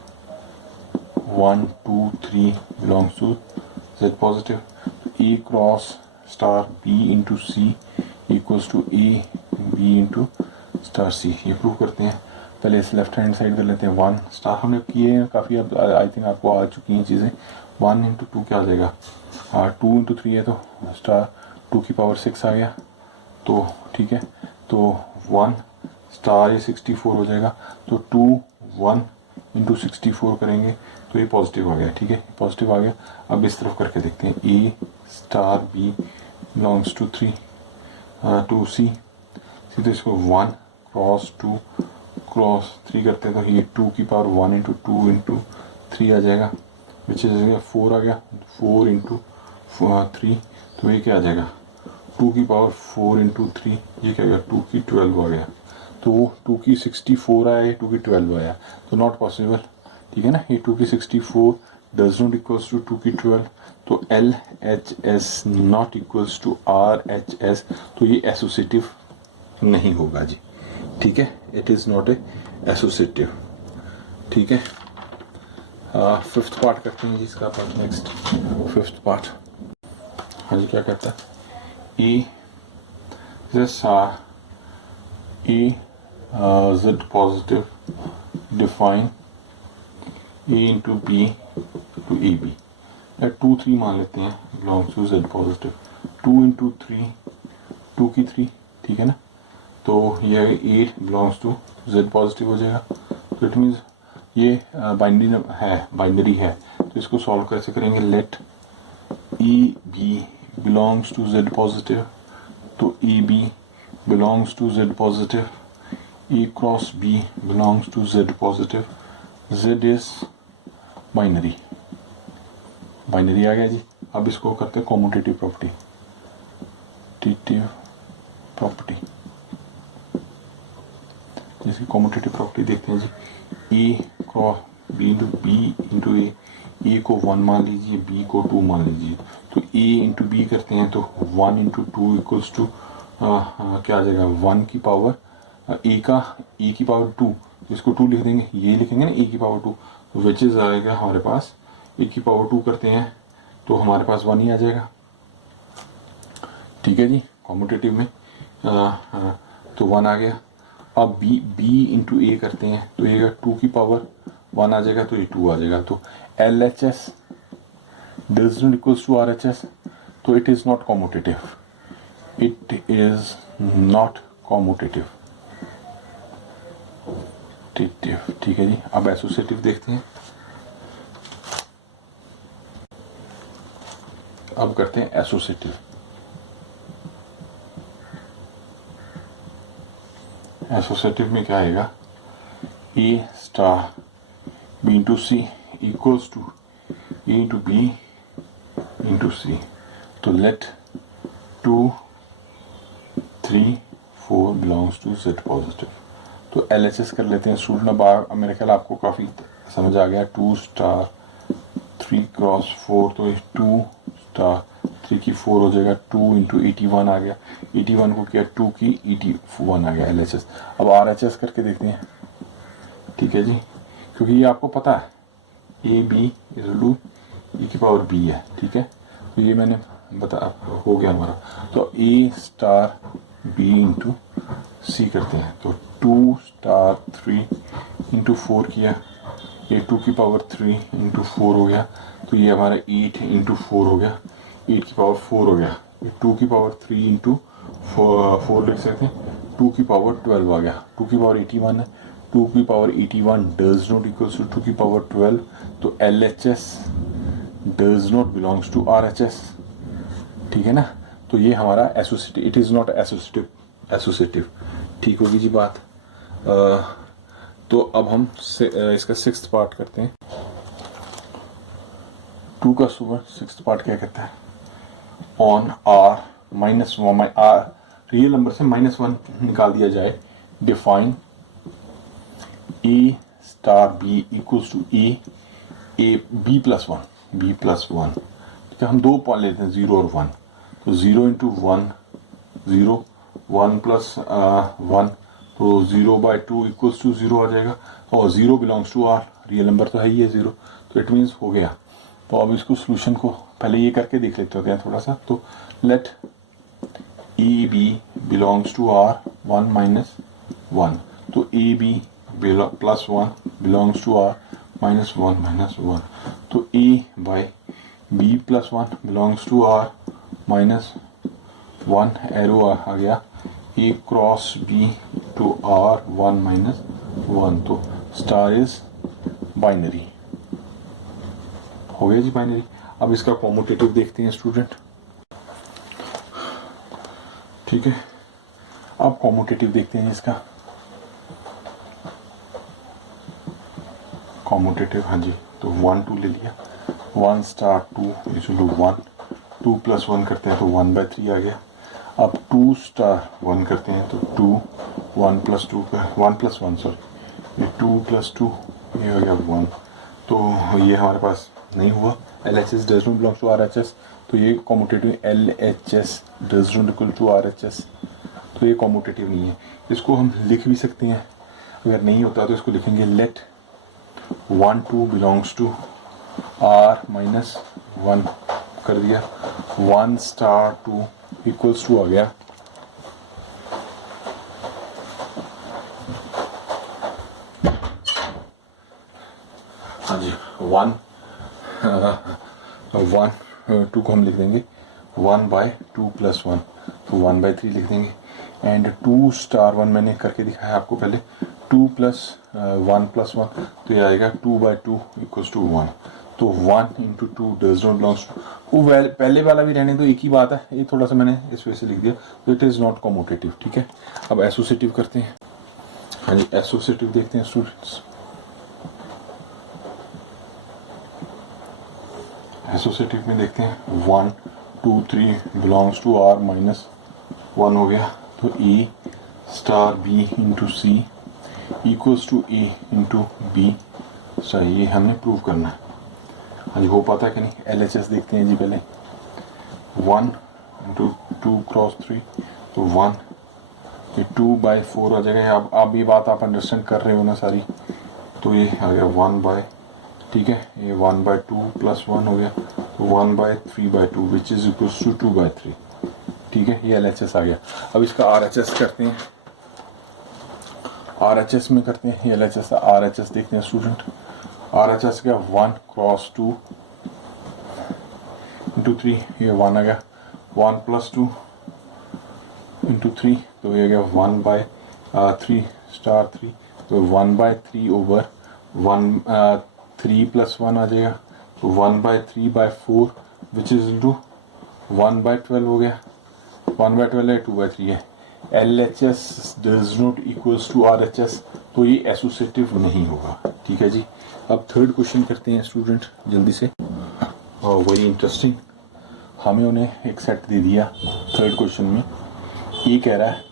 1 2 3 belongs to z positive, A cross star B into C equals to A B into star C. ये प्रूव करते हैं। पहले इस लेफ्ट हैंड साइड कर लेते हैं। 1 स्टार हमने किए हैं काफ़ी, अब आई थिंक आपको आ चुकी हैं चीज़ें। 1 इंटू 2 क्या आ जाएगा, 2 इंटू 3 है तो स्टार 2 की पावर 6 आ गया, तो ठीक है। तो 1 स्टार ये 64 हो जाएगा, तो 2 1 इंटू 64 करेंगे तो ये पॉजिटिव आ गया, ठीक है, पॉजिटिव आ गया। अब इस तरफ करके देखते हैं, A star B belongs to 3 to C, तो इसको 1 क्रॉस 2 क्रॉस 3 करते हैं, तो ये 2 की पावर 1 इंटू 2 इंटू 3 आ जाएगा, विच इज 4 आ गया। 4 इंटू 3, तो ये क्या आ जाएगा, 2 की पावर 4 इंटू 3, ये क्या आएगा, 2 की 12 आ गया। तो 2 की 64 आया, 2 की 12 आया, तो नॉट पॉसिबल, ठीक है ना। ये 2 की 64 डज नॉट इक्वल्स टू 2 की 12, तो L H S not equals to R H S, तो ये एसोसिएटिव नहीं होगा जी, ठीक है। It is not a associative, ठीक है। फिफ्थ पार्ट करते हैं जी इसका पार्ट नेक्स्ट। फिफ्थ पार्ट, हाँ जी, क्या कहता है, a z positive define a into b to A b, या 2 3 मान लेते हैं belongs to z positive, 2 into 3 2 की 3, ठीक है ना। तो ये 8 बिलोंग्स टू z पॉजिटिव हो जाएगा, तो इट मीन्स ये बाइनरी है, तो इसको सॉल्व कैसे करेंगे, let A B belongs to z positive, तो A B belongs to z positive, A cross B belongs to z positive, z is binary आ गया जी। अब इसको करते हैं कॉम्यूटेटिव प्रॉपर्टी, जैसे कॉम्यूटेटिव प्रॉपर्टी देखते हैं जी, A cross B into A को 1 मान लीजिए, बी को 2 मान लीजिए, तो ए इंटू बी करते हैं, तो 1 इंटू 2 इक्वल्स टू क्या आ जाएगा, 1 की पावर ए की पावर 2, तो इसको 2 लिख देंगे, ये लिखेंगे ना, ए की पावर 2, तो विच इज आएगा हमारे पास, ए की पावर 2 करते हैं तो हमारे पास 1 ही आ जाएगा, ठीक है जी। कॉम्यूटेटिव में तो 1 आ गया। अब बी इंटू ए करते हैं, तो ये 2 की पावर 1 आ जाएगा, तो ये 2 आ जाएगा। तो L H S does not equals to R H S, तो इट इज नॉट कॉम्यूटेटिव, ठीक है जी। अब एसोसिएटिव देखते हैं। अब करते हैं एसोसिएटिव। एसोसिएटिव में क्या आएगा, A star B into C equals to A into B into C, तो let 2 3 4 belongs to z positive. तो LHS कर लेते हैं स्टूडेंट। अब मेरे ख्याल आपको काफ़ी समझ आ गया। 2 स्टार 3 क्रॉस 4, तो 2 स्टार 3 की 4 हो जाएगा, 2 इंटू 81 आ गया, 81 को किया 2 की 81 आ गया LHS। अब RHS करके देखते हैं, ठीक है जी, क्योंकि ये आपको पता है a b equal to e की पावर b है, ठीक है, तो ये मैंने बता हो गया हमारा। तो ए स्टार बी इंटू सी करते हैं, तो 2 स्टार स्टार 3 इंटू 4 किया, ये 2 की पावर 3 इंटू 4 हो गया, तो ये हमारा 8 इंटू 4 हो गया, 8 की पावर 4 हो गया, ये 2 की पावर 3 इंटू 4 लिख सकते हैं, 2 की पावर 12 आ गया, 2 की पावर 81 है, 2 की power 81 does not equals to 2 की पावर 12, तो LHS does not belongs to RHS, ठीक है ना। तो ये हमारा associative, it is not associative, ठीक होगी जी बात। तो अब हम इसका 6th पार्ट करते हैं। 2 का सुपर 6th पार्ट क्या कहता है, on R minus R real number से -1 निकाल दिया जाए, define A star B equals to B plus 1, ठीक है। हम दो पॉइंट लेते हैं 0 और 1, तो 0 इंटू 1 0, 1 प्लस 1, तो 0/2 इक्वल्स टू 0 आ जाएगा, और 0 belongs to R, real number तो है ही है 0, तो इट मीन्स हो गया। तो अब इसको सोल्यूशन को पहले ये करके देख लेते होते हैं थोड़ा सा। तो let AB belongs to R 1 minus 1, तो AB plus 1 belongs to R minus 1 minus 1, तो A by B plus 1 belongs to R minus 1, arrow आ गया, A cross B to R 1 minus 1, तो स्टार इज बाइनरी, हो गया जी binary. अब इसका commutative देखते हैं स्टूडेंट, ठीक है। अब कॉम्यूटेटिव देखते हैं इसका कॉम्यूटेटिव, हाँ जी। तो 1 2 ले लिया, 1 स्टार 2 इक्वल टू 1, 2 प्लस 1 करते हैं तो 1/3 आ गया। अब 2 स्टार 1 करते हैं तो 2, 1 प्लस 2 का 1 प्लस 1 सॉरी, ये 2 प्लस 2 ये हो गया 1, तो ये हमारे पास नहीं हुआ। LHS does not belongs to RHS, तो ये commutative LHS does not equal to RHS, तो ये कॉम्यूटेटिव नहीं है। इसको हम लिख भी सकते हैं, अगर नहीं होता तो इसको लिखेंगे let 1 2 belongs to R minus 1 कर दिया, 1 स्टार 2 इक्वल्स टू आ गया हाँ जी 1 2 को हम लिख देंगे 1/2 प्लस 1, तो 1/3 लिख देंगे। एंड 2 स्टार 1 मैंने करके दिखाया आपको पहले, 2 प्लस 1 प्लस 1, तो ये आएगा 2/2 इक्वल्स टू 1, तो 1 into 2 does not belongs to, वो पहले वाला भी रहने दो, एक ही बात है, ये थोड़ा सा मैंने इस वजह से लिख दिया, तो इट इज़ नॉट कॉम्यूटेटिव, ठीक है। अब एसोसिएटिव करते हैं, हाँ जी एसोसिएटिव देखते हैं स्टूडेंट्स। एसोसिएटिव में देखते हैं 1 2 3 बिलोंग्स टू R माइनस 1 हो गया, तो A star B into C equals to A into B, ये हमने प्रूव करना है। हाँ जी हो पाता है कि नहीं। LHS देखते हैं जी पहले, 1 इंटू 2 क्रॉस 3, तो 1, ये 2/4 आ जाएगा। अब ये बात आप अंडरस्टैंड कर रहे हो ना सारी, तो ये आ गया 1 ठीक है, ये 1/2 प्लस 1 हो गया, तो 1/3/2 विच इज इक्वल्स टू 2/3, ठीक है। ये LHS आ गया। अब इसका RHS करते हैं, RHS में करते हैं, ये LHS RHS देखते हैं स्टूडेंट। RHS क्या, 1 क्रॉस 2 इंटू 3, ये 1 आ गया, 1 प्लस 2 इंटू 3, तो ये गया 1/3 स्टार 3, तो 1/3 ओवर 3 प्लस 1 आ जाएगा, तो 1/3/4 विच इज इंटू 1/12 हो गया, 1/12 है 2/3 है। LHS does not equals to RHS, तो ये एसोसिएटिव नहीं होगा, ठीक है जी। अब थर्ड क्वेश्चन करते हैं स्टूडेंट जल्दी से, और वही इंटरेस्टिंग, हमें उन्हें एक सेट दे दिया थर्ड क्वेश्चन में, ये कह रहा है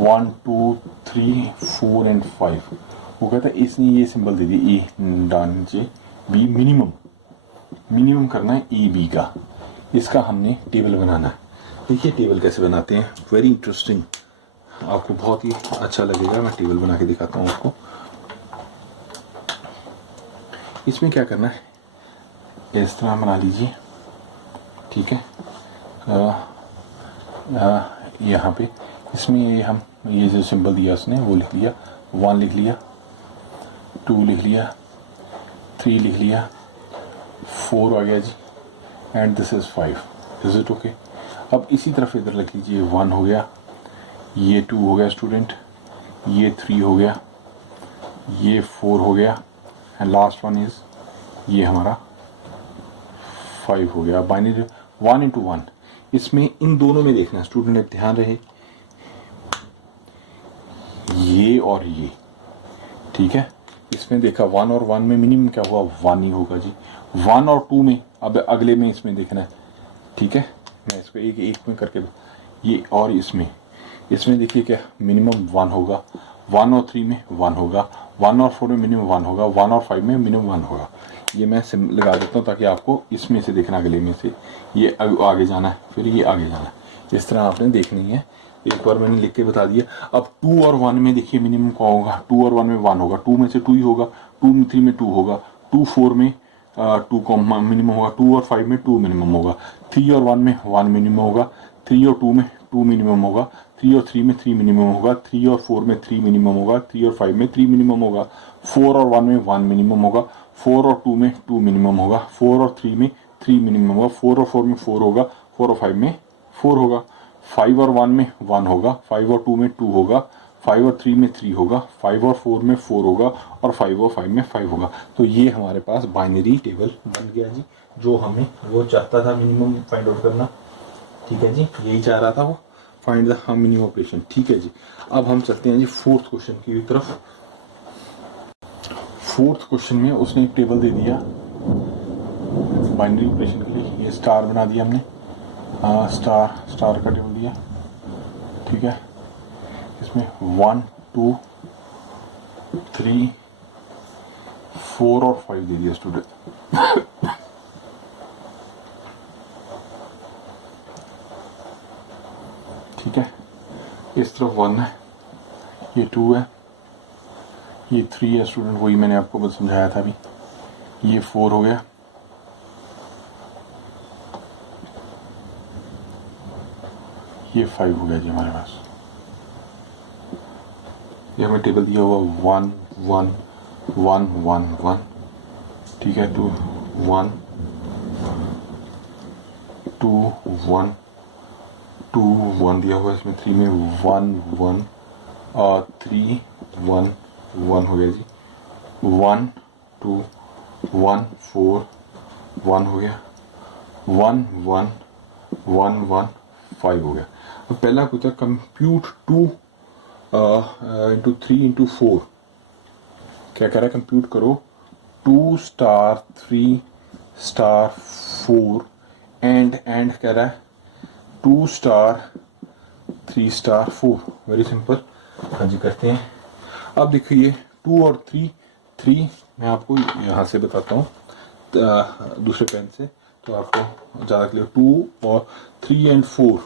1 2 3 4 एंड 5, वो कहता है इसने ये सिंबल दे दिया ए डाल नीचे, बी मिनिमम करना है ए बी का, इसका हमने टेबल बनाना है। देखिए टेबल कैसे बनाते हैं, वेरी इंटरेस्टिंग, आपको बहुत ही अच्छा लगेगा। मैं टेबल बना के दिखाता हूँ आपको। इसमें क्या करना है, इस तरह बना लीजिए, ठीक है। यहाँ पे इसमें हम ये जो सिंबल दिया उसने वो लिख लिया, 1 लिख लिया, 2 लिख लिया, 3 लिख लिया, 4 आ गया जी, and this is 5. Is it okay? अब इसी तरफ इधर लिख लीजिए, 1 हो गया, ये 2 हो गया स्टूडेंट, ये 3 हो गया, ये 4 हो गया, एंड लास्ट वन इज ये हमारा 5 हो गया. Binary 1 into 1. इसमें इन दोनों में देखना स्टूडेंट, ध्यान रहे, ये और ये, ठीक है. इसमें देखा 1 और 1 में मिनिमम क्या हुआ, 1 ही होगा जी. 1 और 2 में, अब अगले में इसमें देखना है, ठीक है. मैं इसको एक एक में करके, ये और इसमें देखिए क्या मिनिमम 1 होगा, 1 और 3 में 1 होगा, 1 और 4 में मिनिमम 1 होगा, 1 और 5 में मिनिमम 1 होगा. ये मैं लगा देता हूँ ताकि आपको इसमें से देखना, अगले में से ये आगे जाना है, फिर ये आगे जाना है. इस तरह आपने देखनी है. एक बार मैंने लिख के बता दिया. अब 2 और 1 में देखिए मिनिमम क्या होगा, 2 और 1 में 1 होगा, 2 में से 2 ही होगा, 2 में 3 में 2 होगा, 2 4 में 2 का मिनिमम होगा, 2 और 5 में 2 मिनिमम होगा, 3 और 1 में 1 मिनिमम होगा, 3 और 2 में 2 मिनिमम होगा, 3 और 3 में 3 मिनिमम होगा, 3 और 4 में 3 मिनिमम होगा, 3 और 5 में 3 मिनिमम होगा, 4 और 1 में 1 मिनिमम होगा, 4 और 2 में 2 मिनिमम होगा, 4 और 3 में 3 मिनिमम होगा, 4 और 4 में 4 होगा, 4 और 5 में 4 होगा, 5 और 1 में 1 होगा, 5 और 2 में 2 होगा, 5 और 3 में 3 होगा, 5 और 4 में 4 होगा, और 5 और 5 में 5 होगा. तो ये हमारे पास बाइनरी टेबल बन गया जी, जो हमें वो चाहता था मिनिमम फाइंड आउट करना. ठीक है जी, यही चाह रहा था वो, फाइंड द मिनिमम ऑपरेशन. ठीक है जी. अब हम चलते हैं जी फोर्थ क्वेश्चन की तरफ. फोर्थ क्वेश्चन में उसने एक टेबल दे दिया बाइनरी ऑपरेशन के लिए. ये स्टार बना दिया हमने, स्टार का टेबल दिया. ठीक है, इसमें 1 2 3 4 और 5 दे दिया स्टूडेंट. ठीक है, इस तरफ 1 है, ये 2 है, ये 3 है स्टूडेंट, वही मैंने आपको बस समझाया था अभी. ये 4 हो गया, ये 5 हो गया जी हमारे पास. ये हमें टेबल दिया हुआ 1 1 1 1 1. ठीक है, 2 1 2 1 2 1 दिया हुआ है. इसमें 3 में 1 1 और 3 1 1 हो गया जी. 1 2 1 4 1 हो गया, 1 1 1 1 5 हो गया. तो पहला पूछा कंप्यूट 2 इंटू 3 इंटू 4. क्या कह रहा है, कंप्यूट करो 2 स्टार 3 स्टार 4 एंड कह रहा है 2 स्टार 3 स्टार 4. Very simple. हाँ जी, करते हैं. अब देखिए 2 और 3 मैं आपको यहाँ से बताता हूँ दूसरे पेन से, तो आपको ज़्यादा क्लियर. 2 और 3 एंड 4,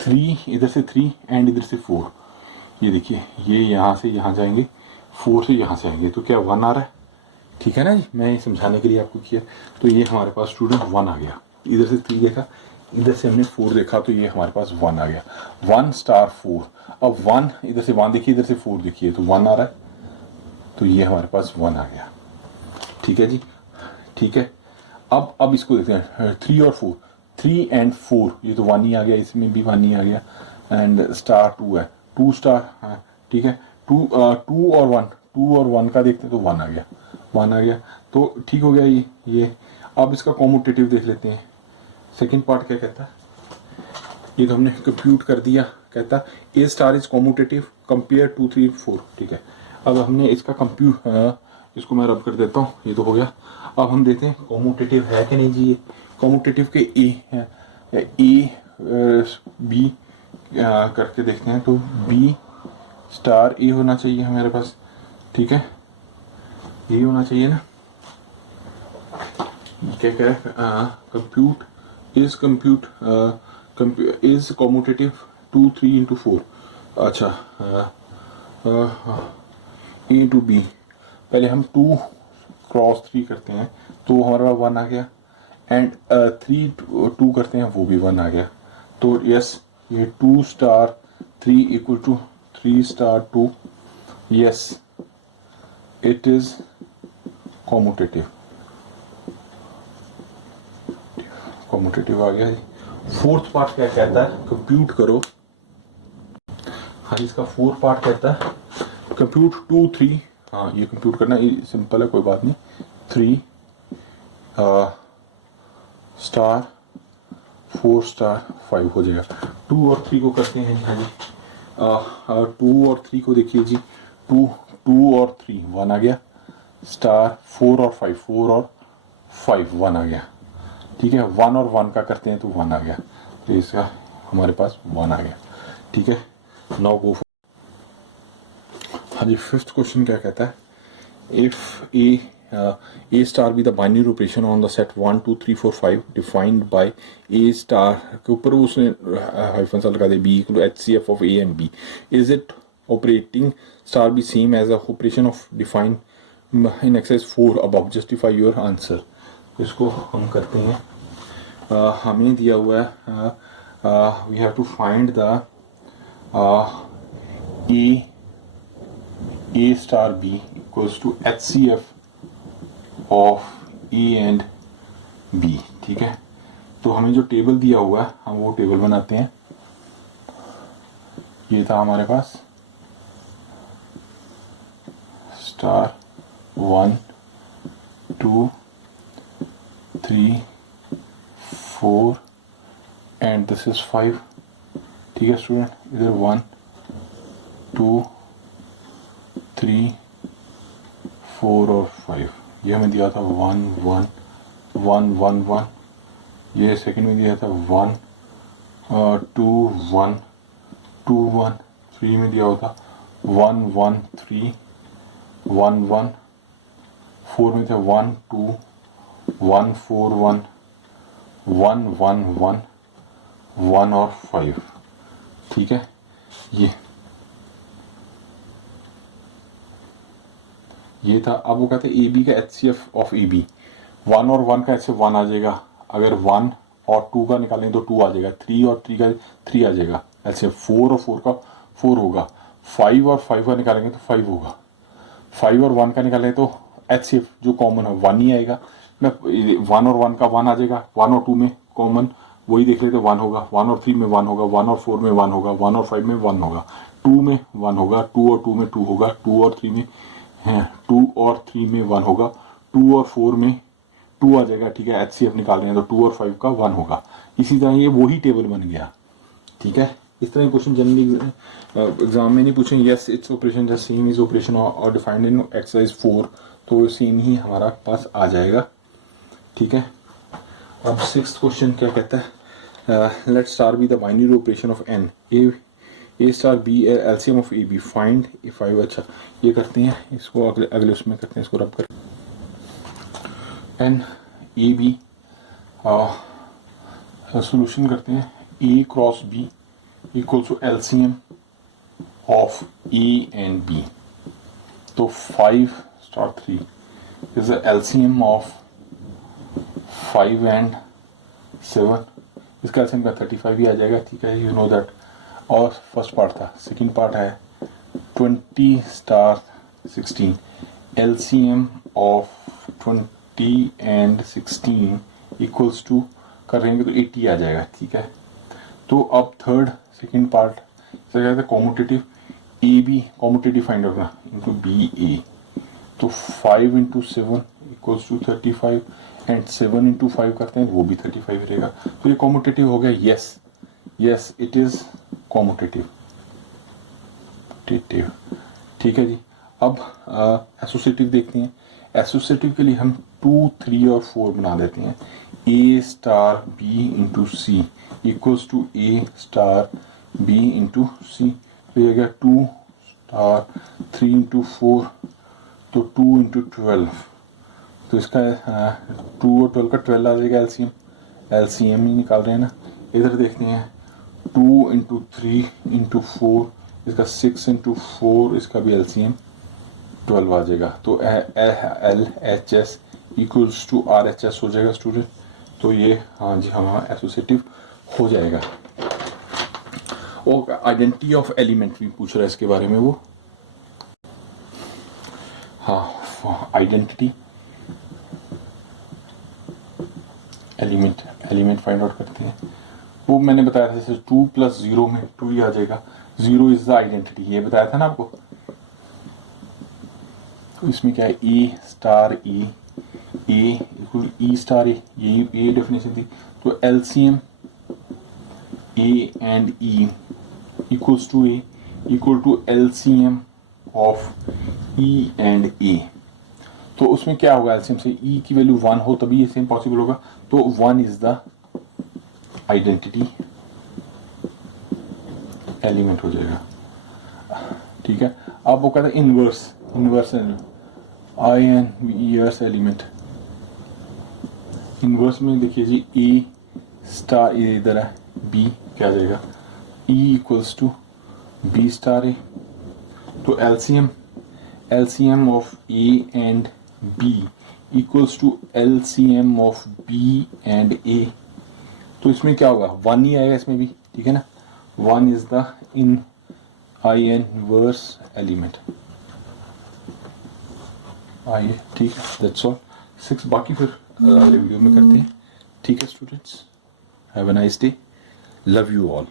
3 इधर से 3 एंड इधर से 4. ये देखिए, ये यहाँ से यहाँ जाएंगे, 4 से यहाँ से आएंगे, तो क्या 1 आ रहा है. ठीक है ना जी, मैं समझाने के लिए आपको किया. तो ये हमारे पास स्टूडेंट 1 आ गया. इधर से 3 देखा, इधर से हमने 4 देखा, तो ये हमारे पास 1 आ गया. 1 स्टार 4. अब 1 इधर से 1 देखिए, इधर से 4 देखिए, तो 1 आ रहा है, तो ये हमारे पास 1 आ गया. ठीक है जी. ठीक है, अब इसको देखते हैं 3 और 4. 3 एंड 4, ये तो 1 ही आ गया, इसमें भी 1 ही आ गया. एंड स्टार 2 है, 2 स्टार. हाँ ठीक है, 2 और 1 का देखते हैं, तो 1 आ गया, 1 आ गया. तो ठीक हो गया ये. अब इसका कॉम्यूटेटिव देख लेते हैं. सेकंड पार्ट क्या कहता है, ये तो हमने कंप्यूट कर दिया. कहता ए स्टार इज कॉम्यूटेटिव कंपेयर 2 3 4. ठीक है, अब हमने इसका इसको मैं रब कर देता हूँ, ये तो हो गया. अब हम देखते हैं कॉम्यूटेटिव है कि नहीं जी. ये कॉम्यूटेटिव के ए है, ए बी करके देखते हैं, तो बी स्टार ए होना चाहिए हमारे पास. ठीक है, ये होना चाहिए ना. क्या कह रहा है, कंप्यूट इज कॉम्यूटेटिव 2 3 इंटू 4. अच्छा, ए इंटू बी. पहले हम 2 क्रॉस 3 करते हैं, तो हमारा 1 आ गया. एंड 3 2 करते हैं, वो भी 1 आ गया. तो यस, ये 2 star 3 equal to 3 star 2 yes it is commutative. Commutative आ गया जी। फोर्थ पार्ट क्या कहता है, कंप्यूट करो। हाँ इसका फोर्थ पार्ट कहता है कंप्यूट 2 3, हाँ ये कंप्यूट करना सिंपल है, कोई बात नहीं। 3 स्टार 4 स्टार 5 हो जाएगा। 2 और 3 को करते हैं। हाँ जी 2 और 3 को देखिए जी, 2 और 3 1 आ गया, स्टार 4 और 5 4 और 5 1 आ गया। ठीक है 1 और 1 का करते हैं तो 1 आ गया, तो इसका हमारे पास 1 आ गया। ठीक है नाउ गो। हाँ जी फिफ्थ क्वेश्चन क्या कहता है, if a star B the binary operation on the set 1 2 3 4 5 defined by a star के ऊपर उसने हाइफन सा लगा दे b equal to HCF of A and b, is it operating star b same as the operation of defined in exercise 4 above, justify your answer. इसको हम करते हैं। हमें दिया हुआ है we have to find the A star B equals to HCF of A and B। ठीक है तो हमें जो टेबल दिया हुआ है हम वो टेबल बनाते हैं। ये था हमारे पास स्टार 1 2 3 4 एंड दिस इज 5। ठीक है स्टूडेंट, इधर 1 2 3 4 और 5, ये हमें दिया था 1 1 1 1 1, ये सेकंड में दिया था 1 2 1 2 1, 3 में दिया होता 1 1 3 1 1, 4 में था 1 2 1 4 1 1 1 1 1 और 5। ठीक है ये था। अब वो कहते हैं ए बी का HCF ऑफ ए बी, 1 और 1 का HCF 1 आ जाएगा, अगर 1 और 2 का निकालें तो 2 आ जाएगा, 3 और 3 का 3 आ जाएगा HCF, 4 और 4 का 4 होगा, 5 और 5 का निकालेंगे तो 5 होगा, 5 और 1 का निकालें तो HCF जो कॉमन है 1 ही आएगा। मैं 1 और 1 का 1 आ जाएगा, 1 और 2 में कॉमन वही देख लेते 1 होगा, 1 और 3 में 1 होगा, 1 और 4 में 1 होगा, 1 और 5 में 1 होगा, 2 में 1 होगा, 2 और 2 में 2 होगा, 2 और 3 में 2 और 3 में 1 होगा, 2 और 4 में 2 आ जाएगा। ठीक है HCF निकाल रहे हैं तो 2 और 5 का 1 होगा। इसी तरह ये वही टेबल बन गया। ठीक है इस तरह क्वेश्चन जनरली एग्जाम में नहीं पूछे। Yes its operation the same is operation और डिफाइंड इन एक्सरसाइज 4, तो सेम ही हमारा पास आ जाएगा। ठीक है अब सिक्स्थ क्वेश्चन क्या कहता है, let star B the binary operation of an A star B LCM of A B find A 5। अच्छा ये करते हैं, इसको अगले उसमें करते हैं, इसको रब कर एन ए बी सोल्यूशन करते हैं। A cross B equals to LCM of A and B, तो 5 star 3 is the LCM of 5 and 7, इसका एलसीएम का 35 ही आ जाएगा। ठीक है यू नो दैट। और फर्स्ट पार्ट था, सेकंड पार्ट है 20 star 16 LCM of 20 and 16 equals to कर रहेंगे तो 80 आ जाएगा। ठीक है तो अब थर्ड सेकंड पार्ट से कहते हैं commutative a b, commutative find करना इंटू बी ए, तो 5 into 7 equals to 35 and 7 into 5 करते हैं वो भी 35 रहेगा। तो ये कॉम्यूटेटिव हो गया। Yes yes it is commutative. ठीक है जी। अब एसोसिएटिव देखते हैं। एसोसिएटिव के लिए हम 2 3 और 4 बना देते हैं। A star B into C equals to A star B into C, तो ये गया 2 स्टार 3 इंटू 4, तो 2 इंटू 12, तो इसका 2 और 12 का 12 आ जाएगा एलसीएम, एलसीएम ही निकाल रहे हैं ना। इधर देखते हैं 2 इंटू 3 इंटू 4, इसका 6 इंटू 4, इसका भी एलसीएम 12 आ जाएगा, तो L H S equals to R H S हो जाएगा स्टूडेंट। तो ये हाँ जी हमारा एसोसिएटिव हो जाएगा। और आइडेंटिटी ऑफ एलिमेंट भी पूछ रहा है इसके बारे में वो। आइडेंटिटी, एलिमेंट फाइंड आउट करते हैं। वो मैंने बताया था जैसे 2 + 0 में 2 ही आ जाएगा, 0 इज द आइडेंटिटी, ये बताया था ना आपको। तो इसमें क्या है, A star A equal E star A, ये डेफिनेशन थी। तो LCM A and E equals to A equal to LCM of E and A. तो उसमें क्या होगा, एलसीएम से ई की वैल्यू 1 हो तभी ये सेम पॉसिबल होगा। तो 1 इज द आइडेंटिटी एलिमेंट हो जाएगा, ठीक है। अब वो कहता है inverse I N ears element. Inverse में देखिए जी, ए स्टार ए इधर है, बी क्या जाएगा, E equals to B star A. तो LCM of A and B equals to LCM of B and A. तो इसमें क्या होगा, 1 ही आएगा इसमें भी, ठीक है ना। 1 is the in I N verse element. आइए, ठीक है, दैट्स ऑल। 6 बाकी फिर अगले वीडियो में करते हैं, ठीक है students. Have a nice day, love you all.